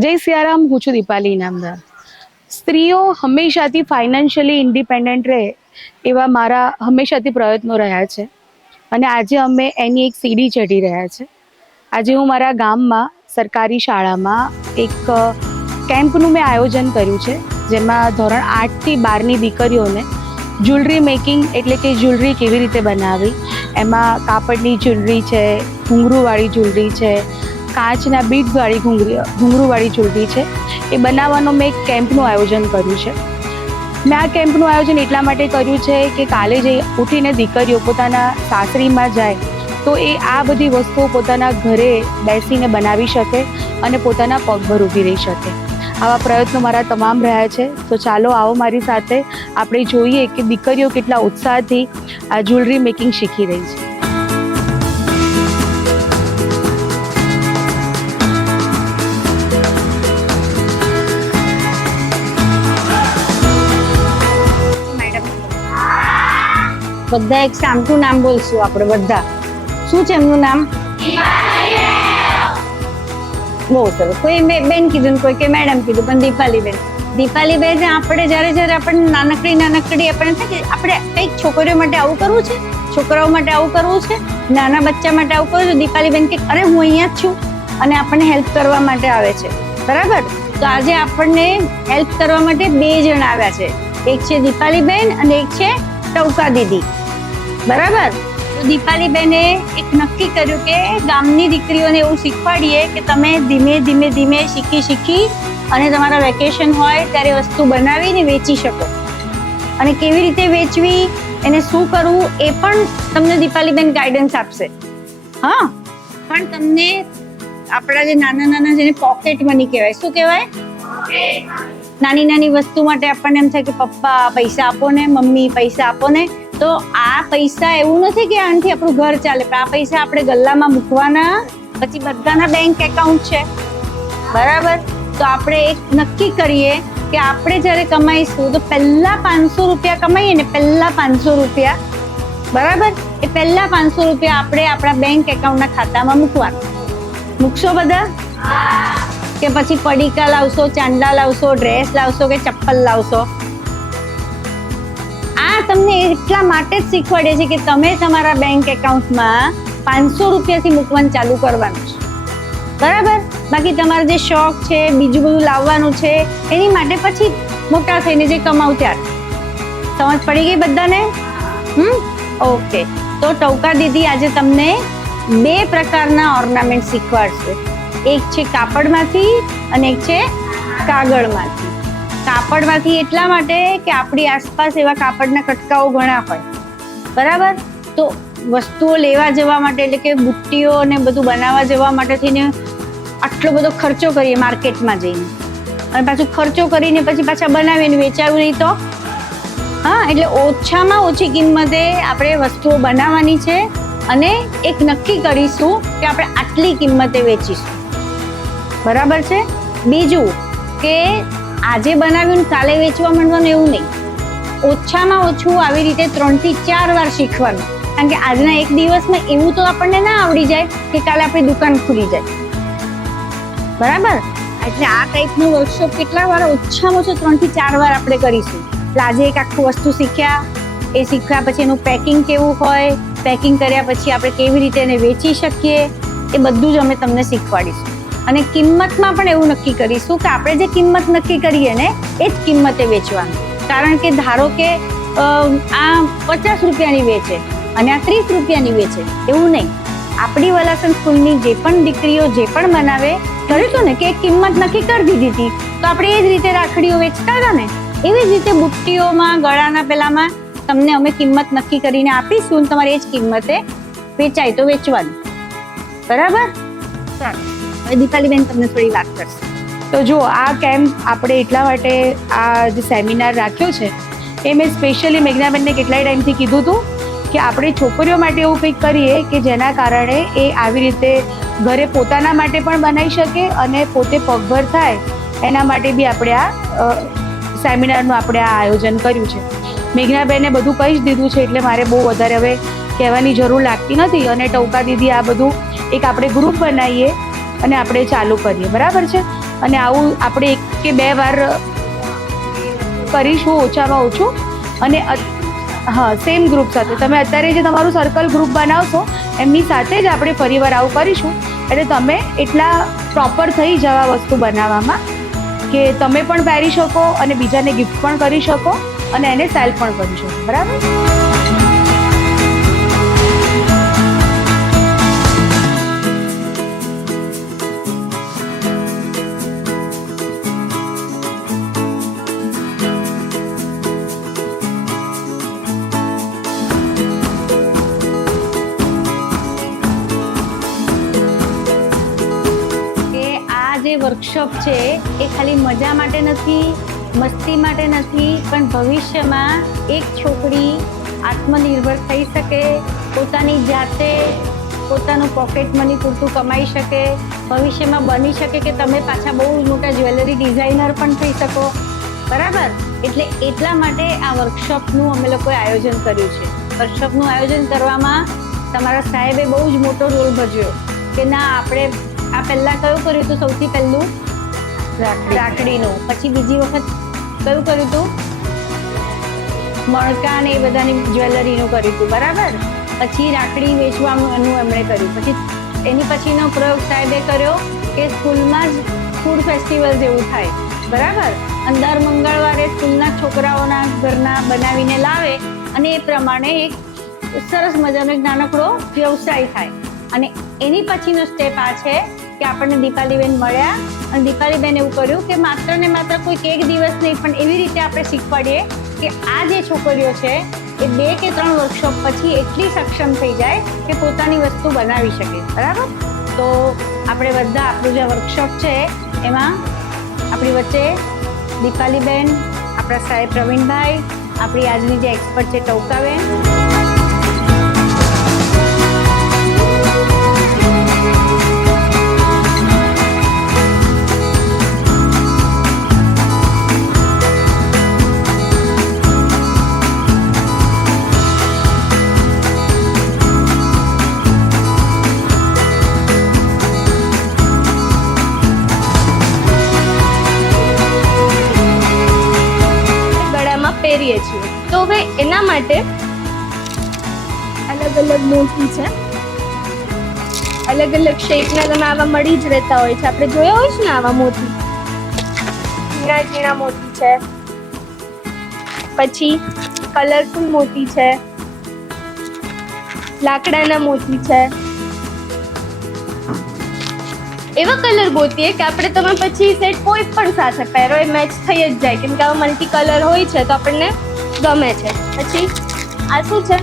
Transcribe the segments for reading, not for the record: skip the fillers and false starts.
જય સિયારામ. હું છું દીપાલી ઇનામદાર. સ્ત્રીઓ હંમેશાથી ફાઇનાન્શિયલી ઇન્ડિપેન્ડન્ટ રહે એવા મારા હંમેશાથી પ્રયત્નો રહ્યા છે અને આજે અમે એની એક સીડી ચઢી રહ્યા છે. આજે હું મારા ગામમાં સરકારી શાળામાં એક કેમ્પનું મેં આયોજન કર્યું છે, જેમાં ધોરણ 8 થી 12ની દીકરીઓને જ્વેલરી મેકિંગ એટલે કે જ્વેલરી કેવી રીતે બનાવવી, એમાં કાપડની જ્વેલરી છે, ઘૂંઘરૂવાળી જ્વેલરી છે, કાચના બીડ્સવાળી ઘૂંઘરૂવાળી જ્વેલરી છે, એ બનાવવાનો મેં એક કેમ્પનું આયોજન કર્યું છે. મેં આ કેમ્પનું આયોજન એટલા માટે કર્યું છે કે કાલે જે ઉઠીને દીકરીઓ પોતાના સાસરીમાં જાય તો એ આ બધી વસ્તુઓ પોતાના ઘરે બેસીને બનાવી શકે અને પોતાના પગભર ઊભી રહી શકે. આવા પ્રયત્નો મારા તમામ રહ્યા છે. તો ચાલો આવો મારી સાથે આપણે જોઈએ કે દીકરીઓ કેટલા ઉત્સાહથી આ જ્વેલરી મેકિંગ શીખી રહી છે. બધા એક સામટું નામ બોલશું આપણે બધા. શું છે એમનું નામ? બહુ સરસ. કોઈ બેન કીધું, કોઈ કે મેડમ કીધું, પણ દીપાલીબેન. દીપાલીબેન, આપણે જ્યારે આપણને નાનકડી આપણને થાય કે આપણે કંઈક છોકરીઓ માટે આવું કરવું છે, છોકરાઓ માટે આવું કરવું છે, નાના બચ્ચા માટે આવું કરવું છે, દીપાલીબેન કે અરે હું અહીંયા જ છું અને આપણને હેલ્પ કરવા માટે આવે છે. બરાબર? તો આજે આપણને હેલ્પ કરવા માટે 2 જણ આવ્યા છે. એક છે દીપાલીબેન અને એક છે ટવકા દીદી. બરાબર? તો દીપાલીબેને એક નક્કી કર્યું કે ગામની દીકરીઓને એવું શીખવાડીએ કે તમે ધીમે શીખી અને તમારા વેકેશન હોય ત્યારે વસ્તુ બનાવીને વેચી શકો. અને કેવી રીતે વેચવી, એને શું કરવું, એ પણ તમને દીપાલીબેન ગાઈડન્સ આપશે. હા, પણ તમને આપણા જે નાના જેને પોકેટ મની કહેવાય, શું કહેવાય? નાની વસ્તુ માટે આપણને એમ થાય કે પપ્પા પૈસા આપો ને, મમ્મી પૈસા આપો ને. તો આ પૈસા એવું નથી કે આનાથી આપણું ઘર ચાલે, પણ આ પૈસા આપણે ગલ્લામાં મૂકવાના, પછી બધાના બેંક એકાઉન્ટ છે. બરાબર? તો આપણે એક નક્કી કરીએ કે આપણે જ્યારે કમાઈશું તો પહેલા 500 રૂપિયા કમાઈએ ને, પહેલા 500 રૂપિયા, બરાબર, એ પહેલા 500 રૂપિયા આપણે આપણા બેંક એકાઉન્ટના ખાતામાં મૂકવાના. મૂકશો બધા? કે પછી પડીકા લાવશો, ચાંદલા લાવશો, ડ્રેસ લાવશો કે ચપ્પલ લાવશો? આ તમને એટલા માટે જ શીખવાડે છે કે તમે તમારા બેંક એકાઉન્ટમાં 500 રૂપિયાથી મૂકવાનું ચાલુ કરવાનું છે. બરાબર? બાકી તમારો જે શોખ છે, બીજું બધું લાવવાનું છે, એની માટે પછી મોટા થઈને જે કમાવ ત્યારે. સમજ પડી ગઈ બધાને? ઓકે. તો ટવકા દીદી આજે તમને 2 પ્રકારના ઓર્નામેન્ટ શીખવાડશે. એક છે કાપડમાંથી અને એક છે કાગળમાંથી. કાપડમાંથી એટલા માટે કે આપણી આસપાસ એવા કાપડના કટકાઓ ઘણા હોય. બરાબર? તો વસ્તુઓ લેવા જવા માટે, એટલે કે બુટ્ટીઓ ને બધું બનાવવા જવા માટે થઈને આટલો બધો ખર્ચો કરીએ માર્કેટમાં જઈને, અને પાછું ખર્ચો કરીને પછી પાછા બનાવીને વેચાવું નહીં તો? હા, એટલે ઓછામાં ઓછી કિંમતે આપણે વસ્તુઓ બનાવવાની છે અને એક નક્કી કરીશું કે આપણે આટલી કિંમતે વેચીશું. બરાબર છે? બીજું કે આજે બનાવ્યું કાલે વેચવા માંડવાનું એવું નહીં. ઓછામાં ઓછું આવી રીતે 3 થી 4 વાર શીખવાનું. કારણ કે આજના એક દિવસમાં એવું તો આપણને ના આવડી જાય કે કાલે આપણી દુકાન ખુલી જાય. બરાબર? એટલે આ ટાઈપનું વર્કશોપ કેટલા વાર? ઓછામાં ઓછું 3 થી 4 વાર આપણે કરીશું. એટલે આજે એક આખું વસ્તુ શીખ્યા, એ શીખ્યા પછી એનું પેકિંગ કેવું હોય, પેકિંગ કર્યા પછી આપણે કેવી રીતે એને વેચી શકીએ, એ બધું જ અમે તમને શીખવાડીશું. અને કિંમતમાં પણ એવું નક્કી કરીશું કે આપણે જે કિંમત નક્કી કરીએ ને એ જ કિંમતે વેચવાનું. કારણ કે ધારો કે આ 50 રૂપિયાની વેચે અને આ 30 રૂપિયાની વેચે, એવું નહીં. આપણી વલાસન સ્કૂલની જે પણ દીકરીઓ જે પણ બનાવે, કર્યું ને કે એક કિંમત નક્કી કરી દીધી હતી, તો આપણે એ જ રીતે રાખડીઓ વેચતા હતા ને, એવી જ રીતે બુટ્ટીઓમાં, ગળાના પેલામાં તમને અમે કિંમત નક્કી કરીને આપીશું, તમારે એ જ કિંમતે વેચાય તો વેચવાનું. બરાબર? ચાલો, હવે દીપાલીબેન તમને થોડી વાત કરશે. તો જો આ કેમ્પ આપણે એટલા માટે આ જે સેમિનાર રાખ્યો છે એ મેં સ્પેશિયલી મેઘનાબેનને કેટલાય ટાઈમથી કીધું હતું કે આપણે છોકરીઓ માટે એવું કંઈક કરીએ કે જેના કારણે એ આવી રીતે ઘરે પોતાના માટે પણ બનાવી શકે અને પોતે પગભર થાય, એના માટે બી આપણે આ સેમિનારનું આપણે આ આયોજન કર્યું છે. મેઘનાબેને બધું કહી જ દીધું છે એટલે મારે બહુ વધારે હવે કહેવાની જરૂર લાગતી નથી. અને ટવકા દીદી આ બધું એક આપણે ગ્રુપ બનાવીએ અને આપણે ચાલુ કરીએ, બરાબર છે. અને આવું આપણે 1 કે 2 વાર કરીશું ઓછામાં ઓછું. અને હા, સેમ ગ્રુપ સાથે તમે અત્યારે જે તમારું સર્કલ ગ્રુપ બનાવશો એમની સાથે જ આપણે ફરીવાર આવું કરીશું. એટલે તમે એટલા પ્રોપર થઈ જવા વસ્તુ બનાવવામાં કે તમે પણ પહેરી શકો અને બીજાને ગિફ્ટ પણ કરી શકો અને એને સેલ પણ કરી શકો, બરાબર. વર્કશોપ છે એ ખાલી મજા માટે નથી, મસ્તી માટે નથી, પણ ભવિષ્યમાં એક છોકરી આત્મનિર્ભર થઈ શકે, પોતાની જાતે પોતાનું પોકેટ મની પૂરતું કમાઈ શકે, ભવિષ્યમાં બની શકે કે તમે પાછા બહુ મોટા જ્વેલરી ડિઝાઇનર પણ થઈ શકો, બરાબર. એટલે એટલા માટે આ વર્કશોપનું અમે લોકોએ આયોજન કર્યું છે. વર્કશોપનું આયોજન કરવામાં તમારા સાહેબે બહુ જ મોટો રોલ ભજવ્યો કે ના, આપણે આ પહેલા કયું કર્યું હતું? સૌથી પહેલું રાખડીનું, પછી બીજી વખત કયું કર્યું હતું? મણકા ને એ બધાની જ્વેલરીનું કર્યું હતું, બરાબર. પછી રાખડી વેચવાનું એમણે કર્યું. પછી એની પછીનો પ્રયોગ સાહેબે કર્યો કે સ્કૂલમાં જ ફૂડ ફેસ્ટિવલ જેવું થાય, બરાબર. અને દર મંગળવારે સ્કૂલના છોકરાઓના ઘરના બનાવીને લાવે અને એ પ્રમાણે એક સરસ મજાનો એક નાનકડો વ્યવસાય થાય. અને એની પછીનો સ્ટેપ આ છે કે આપણને દીપાલીબેન મળ્યા અને દીપાલીબેન એવું કર્યું કે માત્ર ને માત્ર કોઈ એક દિવસ નહીં, પણ એવી રીતે આપણે શીખવાડીએ કે આ જે છોકરીઓ છે એ 2 કે 3 વર્કશોપ પછી એટલી સક્ષમ થઈ જાય કે પોતાની વસ્તુ બનાવી શકે, બરાબર. તો આપણે બધા આપણું જે વર્કશોપ છે એમાં આપણી વચ્ચે દીપાલીબેન, આપણા સાહેબ પ્રવીણભાઈ, આપણી આજની જે એક્સપર્ટ છે ટૌકાબેન, પહેરીએ છીએ. તો હવે એના માટે અલગ અલગ મોતી છે, અલગ અલગ શેપના તમે આવા મળી જ રહેતા હોય છે. આપણે જોયા હોય છે ને આવા મોતી, ઝીણા ઝીણા મોતી છે, પછી કલરફુલ મોતી છે, લાકડાના મોતી છે. એવા કલર ગોતીએ કે આપણે તમે પછી સેટ કોઈ પણ સાથે પહેરો એ મેચ થઈ જ જાય, કેમ કે આવા મલ્ટી કલર હોય છે તો આપણને ગમે છે. પછી આ શું છે?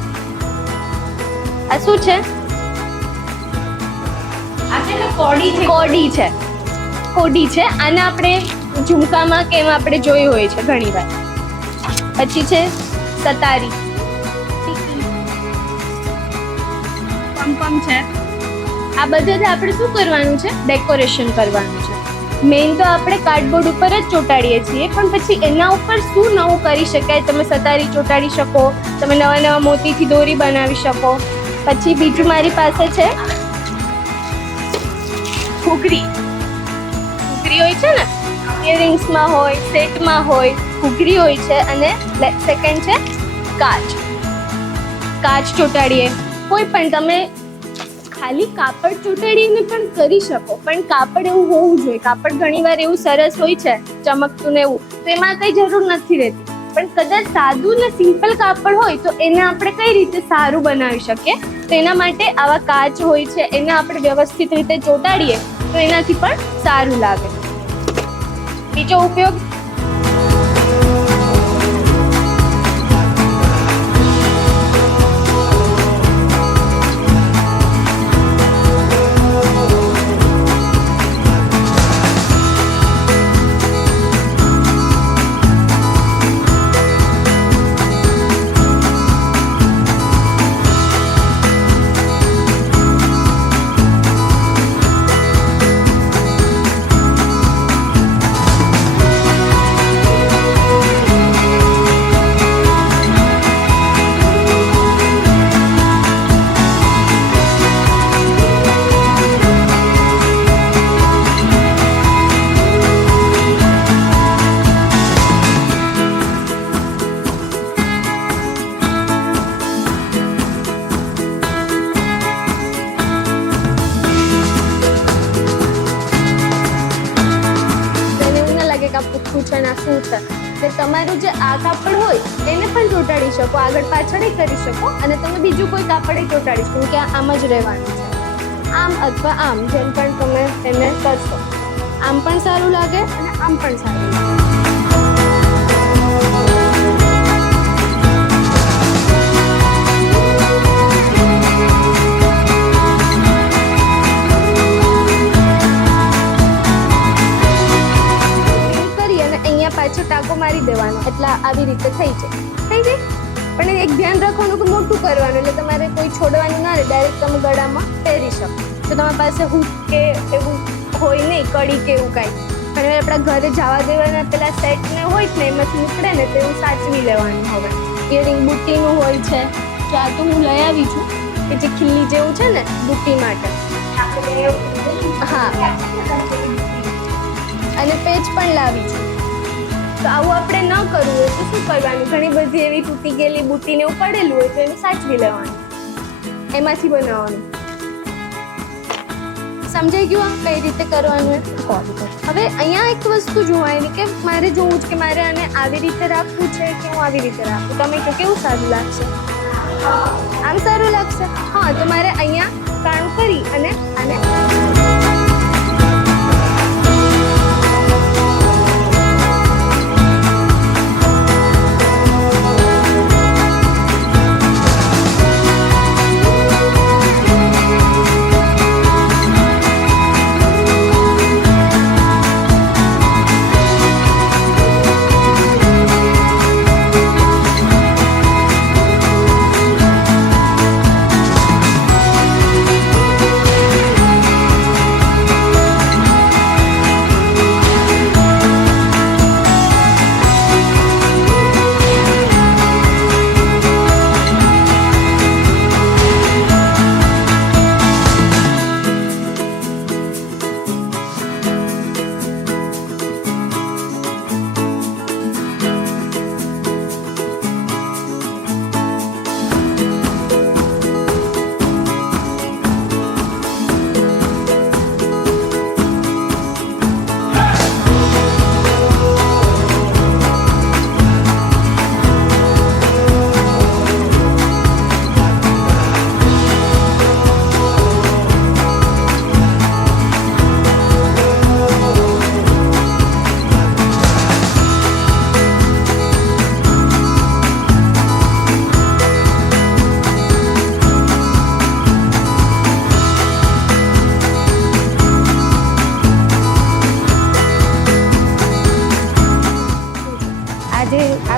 આ શું છે? આ છે ને કોડી છે. કોડી છે, કોડી છે. આને આપણે ઝુમકામાં કે એમાં આપણે જોયું હોય છે ઘણી વાર. પછી છે સતારી, પમ છે. આ બધે આપણે શું કરવાનું છે? ડેકોરેશન કરવાનું છે. મેઇન તો આપણે કાર્ડબોર્ડ ઉપર જ ચોંટાડીએ છીએ, પણ પછી એના ઉપર શું નવું કરી શકાય? તમે સતારી ચોંટાડી શકો, તમે નવા નવા મોતીથી દોરી બનાવી શકો. પછી બીજું મારી પાસે છે ઘૂઘરી. ઘૂઘરી હોય છે ને, ઇયરિંગ્સમાં હોય, સેટમાં હોય, ઘૂઘરી હોય છે. અને સેકન્ડ છે કાચ. કાચ ચોંટાડીએ. કોઈ પણ તમે ખાલી કાપડ ચોંટાડીને પણ કરી શકો, પણ કાપડ એવું હોવું જોઈએ. કાપડ ઘણીવાર એવું સરસ હોય છે ચમકતું ને એવું, તો એમાં કંઈ જરૂર નથી રહેતી. પણ કદાચ સાદું ને સિમ્પલ કાપડ હોય તો એને આપણે કઈ રીતે સારું બનાવી શકીએ? તો એના માટે આવા કાચ હોય છે, એને આપણે વ્યવસ્થિત રીતે ચોંટાડીએ તો એનાથી પણ સારું લાગે. બીજો ઉપયોગ આ પૂઠું છે ને આ શું છે. એટલે તમારું જે આ કાપડ હોય એને પણ ચોંટાડી શકો, આગળ પાછળ કરી શકો, અને તમે બીજું કોઈ કાપડ ચોંટાડી શકો, કે આમ જ રહેવાનું છે, આમ અથવા આમ, જેમ પણ તમે એને કરશો. આમ પણ સારું લાગે અને આમ પણ સારું લાગે. પાછો ટાંકો મારી દેવાનો, એટલે આવી રીતે થઈ જાય. પણ એક ધ્યાન રાખવાનું કે મોટું કરવાનું, એટલે તમારે કોઈ છોડવાનું ના રહે, ડાયરેક્ટ તમે ગળામાં પહેરી શકો. જો તમારી પાસે હૂક કે એવું હોય નહીં, કડી કે એવું કાંઈ, અને આપણા ઘરે જવા દેવાના પેલા સેટ ને હોય ને એમાંથી નીકળે ને તો એવું સાચવી લેવાનું. હવે ઇયરિંગ બુટ્ટીનું હોય છે, કે આ તો હું લઈ આવી છું, કે જે ખીલ્લી જેવું છે ને બુટ્ટી માટે. હા, અને પેચ પણ લાવી છું. તો આવું આપણે ન કરવું હોય તો શું કરવાનું, ઘણી બધી એવી તૂટી ગયેલી બુટ્ટીને એવું પડેલું હોય તો એને સાચવી લેવાનું, એમાંથી બનાવવાનું. સમજાઈ ગયું કઈ રીતે કરવાનું? હવે અહીંયા એક વસ્તુ જોવાની કે મારે જોવું છે કે મારે આને આવી રીતે રાખવું છે કે હું આવી રીતે રાખું. તમે કહો કેવું સારું લાગશે? આમ સારું લાગશે. હા, તો મારે અહીંયા કાણું કરી અને આને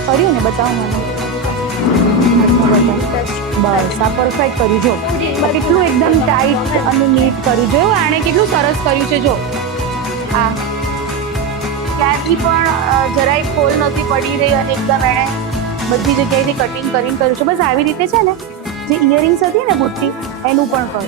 કર્યું ને, બતાવો મને. બસ આ પરફેક્ટ કર્યું. જો કેટલું એકદમ ટાઈટ અને નીટ કર્યું. જો આણે કેટલું સરસ કર્યું છે. જો આ ક્યાંથી પણ જરાય ફોલ નથી પડી રહી અને એકદમ એણે બધી જગ્યાએથી કટિંગ કરીને કર્યું છે. બસ આવી રીતે છે ને જે ઇયરિંગ્સ હતી ને બુટ્ટી એનું પણ કરો.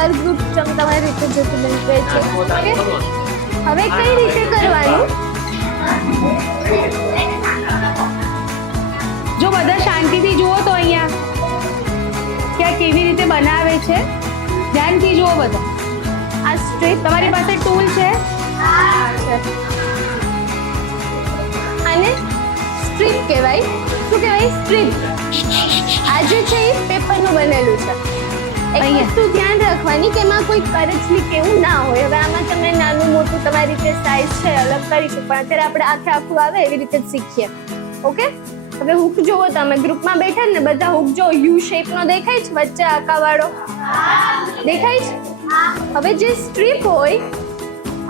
એકવાર ગ્રુપ તમારી રીતે જતું બનશે ઓકે હવે કઈ રીતે કરવાનું જો બધા શાંતિથી જુઓ તો અહીંયા કે આ કેવી રીતે બનાવે છે, ધ્યાનથી જુઓ બધા. આ સ્ટ્રીપ તમારી પાસે ટૂલ છે? આને સ્ટ્રીપ કહેવાય. શું કહેવાય? સ્ટ્રીપ. આ જે છે એ પેપરનું બનેલું છે. એક વસ્તુ ધ્યાન રાખવાની કે એમાં કોઈ કરચલી કેવું ના હોય. હવે આમાં તમે નાનું મોટું તમારી રીતે સાઈઝ છે અલગ કરીશું, પણ અત્યારે આપણે આખું આવે એવી રીતે જ શીખીએ. ઓકે, હવે હુક જોવો, તમે ગ્રુપમાં બેઠા ને બધા હુક જો યુ શેપનો દેખાય છે વચ્ચે આકાવાળો દેખાય છે. હવે જે સ્ટ્રીપ હોય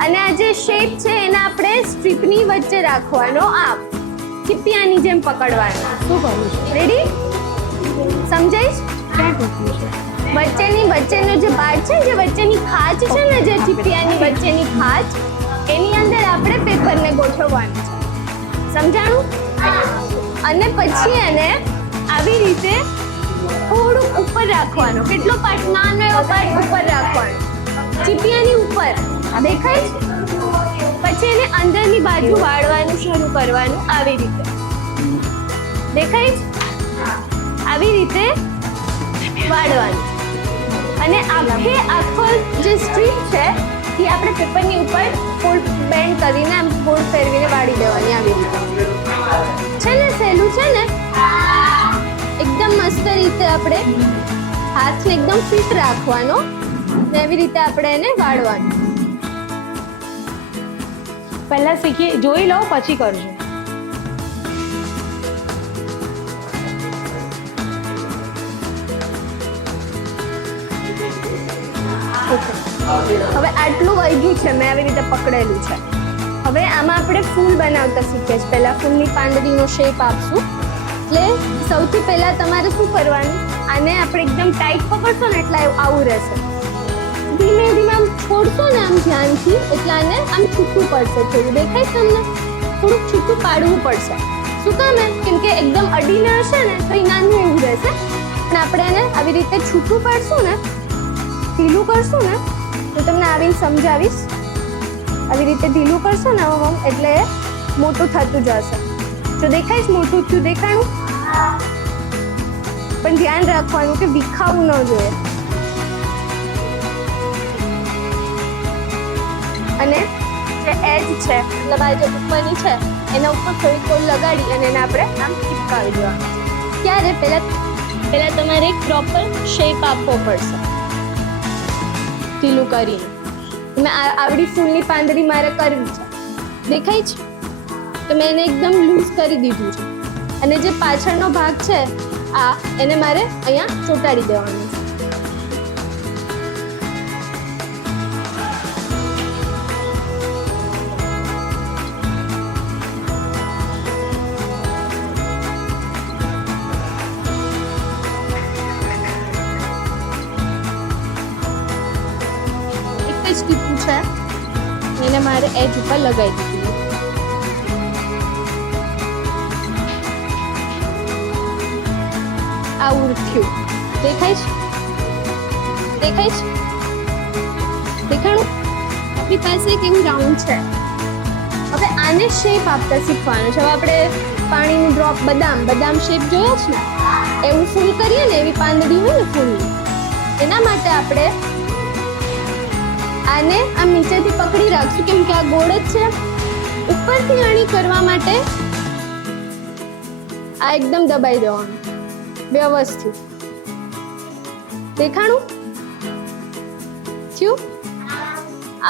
અને આ જે શેપ છે એને આપણે સ્ટ્રીપની વચ્ચે રાખવાનો, આ ચીપિયાની જેમ પકડવાનો. શું કરું છું? રેડી? સમજાય છે? ક્યાં ટૂંકું છે? વચ્ચેનો જે પાર્ટ છે, જે વચ્ચેની ખાંચ છે ને, જે ચીપિયાની વચ્ચેની ખાંચ, એની અંદર આપણે પેપરને ગોઠવવાનું છે. સમજાણું? અને પછી એને આવી રીતે થોડુંક ઉપર રાખવાનું. કેટલો પાર્ટ? નાનો એવો પાર્ટ ઉપર રાખવાનો, ચીપિયાની ઉપર. દેખાય છે? પછી એને અંદરની બાજુ વાળવાનું શરૂ કરવાનું આવી રીતે. દેખાય છે? આવી રીતે વાળવાનું. અને આખો જે સ્ટ્રીપ છે એ આપણે પેપરની ઉપર ફૂલ બેન્ડ કરીને આમ ગોળ ફેરવીને વાળી દેવાની આવી રીતે. છે ને? સહેલું છે ને? એકદમ મસ્ત રીતે આપણે હાથને એકદમ ફિટ રાખવાનો ને એવી રીતે આપણે એને વાળવાનું. પહેલા શીખી જોઈ લો પછી કરજો. હવે આટલું વહી છે, મેં આવી રીતે પકડેલું છે. હવે આમાં આપણે ફૂલ બનાવતા શીખીએ છીએ. પહેલા ફૂલની પાંદડીનો શેપ આપશું. એટલે સૌથી પહેલા તમારે શું કરવાનું, આને આપણે એકદમ ટાઈટ પકડશો ને એટલે આવું રહેશે. ધીમે ધીમે આમ છોડશો ને આમ ધ્યાનથી, એટલે આને આમ છૂટું પડશે. થોડું દેખાય તમને? થોડુંક છૂટું પાડવું પડશે. શું કામ? કેમ કે એકદમ અડીને હશે ને તો એ નાનું એવું રહેશે. અને આપણે એને આવી રીતે છૂટું પાડશું ને, ઢીલું કરશું ને, તો તમને આવીને સમજાવીશ. આવી રીતે ઢીલું કરશો ને આમ એટલે મોટું થતું જશે. જો દેખાય છે મોટું થયું? દેખાણું? પણ ધ્યાન રાખવાનું કે વિખાવું ન જોઈએ. અને જે એજ છે, મતલબ આ જે ઉપરની છે એના ઉપર થોડી કોલ લગાડી અને એને આપણે આમ ચિપકાવી દેવાનું. ત્યારે પહેલા તમારે એક પ્રોપર શેપ આપવો પડશે ઢીલું કરીને. મેં આવડી ફૂલની પાંદડી મારે કરવી છે. દેખાય છે? તો મેં એને એકદમ લૂઝ કરી દીધું છે. અને જે પાછળનો ભાગ છે આ એને મારે અહીંયા ચોંટાડી દેવાનું છે. એક જ ટીપું છે, એને મારે એજ ઉપર લગાવી દીધું. આવું થયું. દેખાય છે? દેખાય છે? દેખાણું? આપણી પાસે એક એવું રાઉન્ડ છે. હવે આને શેપ આપતા શીખવાનું છે. હવે આપણે પાણીનું ડ્રોપ બદામ શેપ જોયો છે ને, એવું ફૂલ કરીએ ને, એવી પાંદડી હોય ને ફૂલની, એના માટે આપણે આને આમ નીચેથી પકડી રાખશું. કેમ કે આ ગોળ જ છે. ઉપરથી આણી કરવા માટે આ એકદમ દબાઈ દેવાનું વ્યવસ્થિત. દેખાણું? થયું?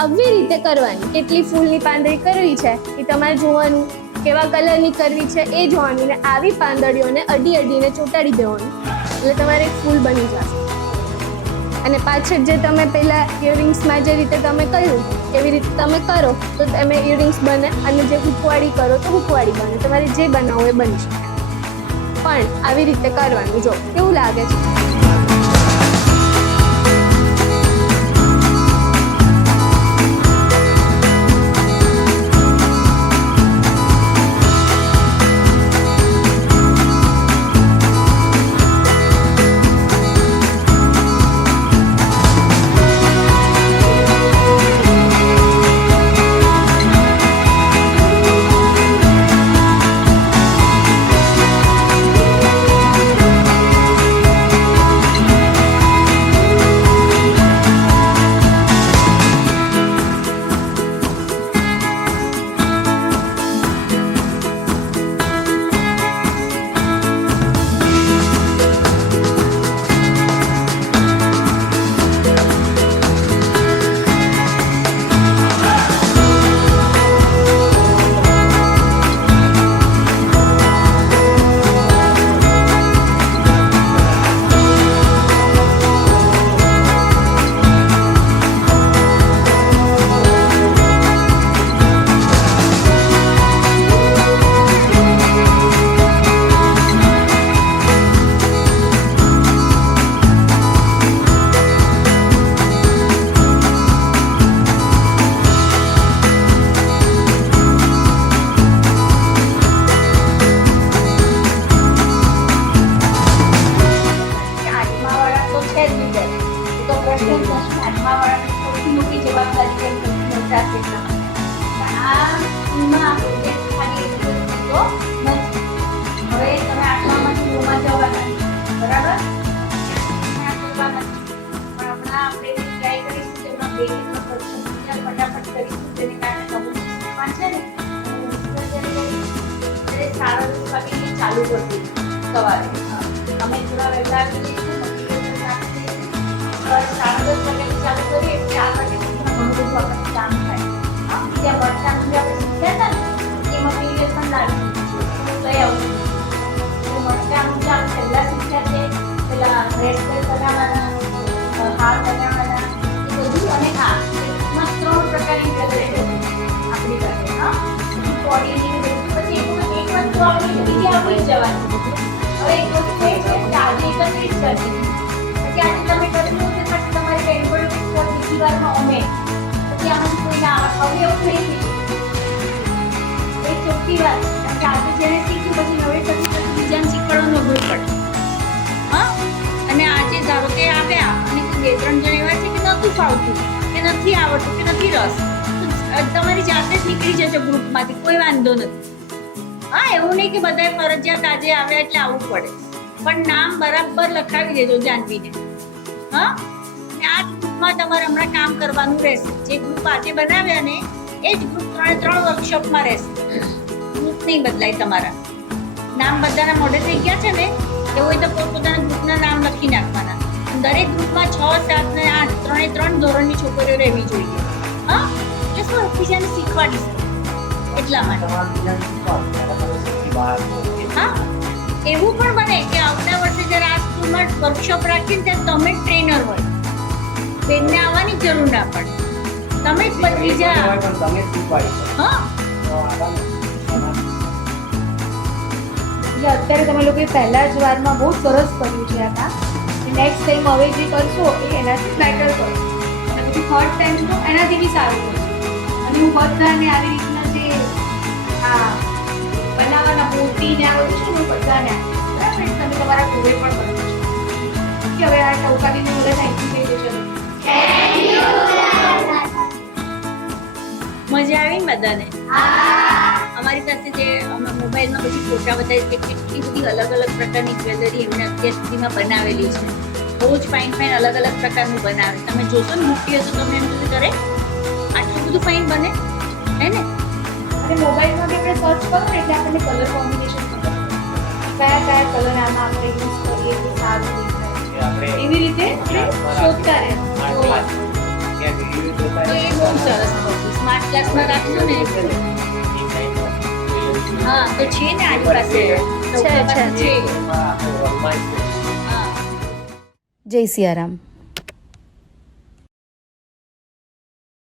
આવી રીતે કરવાની. કેટલી ફૂલની પાંદડી કરવી છે એ તમારે જોવાનું, કેવા કલરની કરવી છે એ જોવાનું, ને આવી પાંદડીઓને અડીને ચોંટાડી દેવાનું એટલે તમારે એક ફૂલ બની જશે. અને પાછળ જે તમે પહેલા ઇયરિંગ્સમાં જે રીતે તમે કર્યું એવી રીતે તમે કરો તો તમે ઇયરિંગ્સ બને, અને જે હુકવાડી કરો તો હુકવાડી બને. તમારે જે બનાવવું એ બની શકે. પણ આવી રીતે કરવાનું. જો કેવું લાગે છે? 10:30 વાગે ચાલુ કરતી સવારે. અમે થોડા વહેલા આવીએ છીએ, મટીરિયલ રાખીએ છીએ. સવારે 10:30 વાગે ચાલુ કરીએ એટલે 4 વાગે સુધીમાં ઘણું બધું આપણને કામ થાય. ત્યાં મરચાંનું જે આપણે શીખ્યા હતા ને એ મટીરિયલ પણ લાવી લઈ આવું. મરચાંનું જે આપણે પહેલાં શીખ્યા છે, પેલા બ્રેસલેટ બનાવવાના, હાર બનાવવાના, એ બધું. અને હા, એમાં 3 પ્રકારની જ્વેલરી આપણી પાસે. હા, બોડીની બધું. પછી એક વસ્તુ આપણી બીજી આપણી જ જવાની. હવે એક વસ્તુ એ છે કે આજે 31 તારીખ, પછી આજે તમે કર્યું છે, પછી તમારી બેનપણીઓ બીજી વારમાં અમે, પછી આમાંથી કોઈ ના આવે. હવે એવું થઈ ગયું એ ચોખ્ખી વાત. કારણ કે આજે જેને શીખ્યું પછી નવે પછી બીજાને શીખવાડવાનું અઘરું પડે. હા, અને આજે ધારો કે આવ્યા અને 2-3 જણ એવા છે કે નહોતું ફાવતું, કે નથી આવડતું, કે નથી રસ, તો તમારી જાતે જ નીકળી જશે ગ્રુપમાંથી, કોઈ વાંધો નથી. હા, એવું નહીં કે બધાએ ફરજિયાત આજે આવ્યા એટલે આવવું પડે, પણ નામ બરાબર લખાવી દેજો જાનવીને. હા, અને આ ગ્રુપમાં તમારે હમણાં કામ કરવાનું રહેશે. જે ગ્રુપ આજે બનાવ્યા ને એ જ ગ્રુપ 3 વર્કશોપમાં રહેશે. ગ્રુપ નહીં બદલાય તમારા. નામ બધાના મોઢે થઈ ગયા છે ને, એવું હોય તો પોતપોતાના ગ્રુપના નામ લખી નાખવાના. દરેક ગ્રુપમાં 6, 7 ને 8 3 ધોરણની છોકરીઓ રહેવી જોઈએ. હા, એટલે શું એકબીજાને શીખવાડી શકે એટલા માટે. હા, એવું પણ બને કે આવતા વર્ષે જ્યારે આ સ્કૂલમાં વર્કશોપ રાખીને ત્યારે તમે ટ્રેનર હોય, બેનને આવવાની જરૂર ના પડે, તમે જ બદલી જાઓ. હા, એટલે અત્યારે તમે લોકોએ પહેલા જ વારમાં બહુ સરસ કર્યું છે આ કામ. નેક્સ્ટ ટાઈમ હવે જે કરશો એ એનાથી બેટર કરો, અને પછી થર્ડ ટાઈમ તો એનાથી બી સારું કરશો. અને હું બધાને આવી રીતના જે આ બનાવવાના મૂર્તિને આ બધું છે ને હું બધાને આપીશ. બરાબર, તમે તમારા ઘરે પણ કરો છો કે હવે આ ટવકારીને બધા થેન્ક યુ કહી દેજો. મજા આવી ને બધાને? અમારી પાસે જે અમે મોબાઈલમાં બધી ફોટા બતાવી કે કેટલી બધી અલગ અલગ પ્રકારની જ્વેલરી એમણે અત્યાર સુધીમાં બનાવેલી છે. બહુ જ ફાઇન અલગ અલગ પ્રકારનું બનાવે. તમે જોશો ને મૂકી હશો તમે એમ બધું કરે આટલું બધું ફાઇન બને, હે ને? અને મોબાઈલમાં બી આપણે સર્ચ કરો ને એટલે આપણને કલર કોમ્બિનેશન ખબર પડે. કયા કયા કલર આમાં આપણે યુઝ કરીએ તો સારું દેખાય. એવી રીતે આપણે શોધતા રહેવાનું. તો એ બહુ સરસ વસ્તુ સ્માર્ટ ક્લાસમાં રાખશો ને. હા, તો છે ને આની પાસે છે. છે. હા. જય સિયારામ.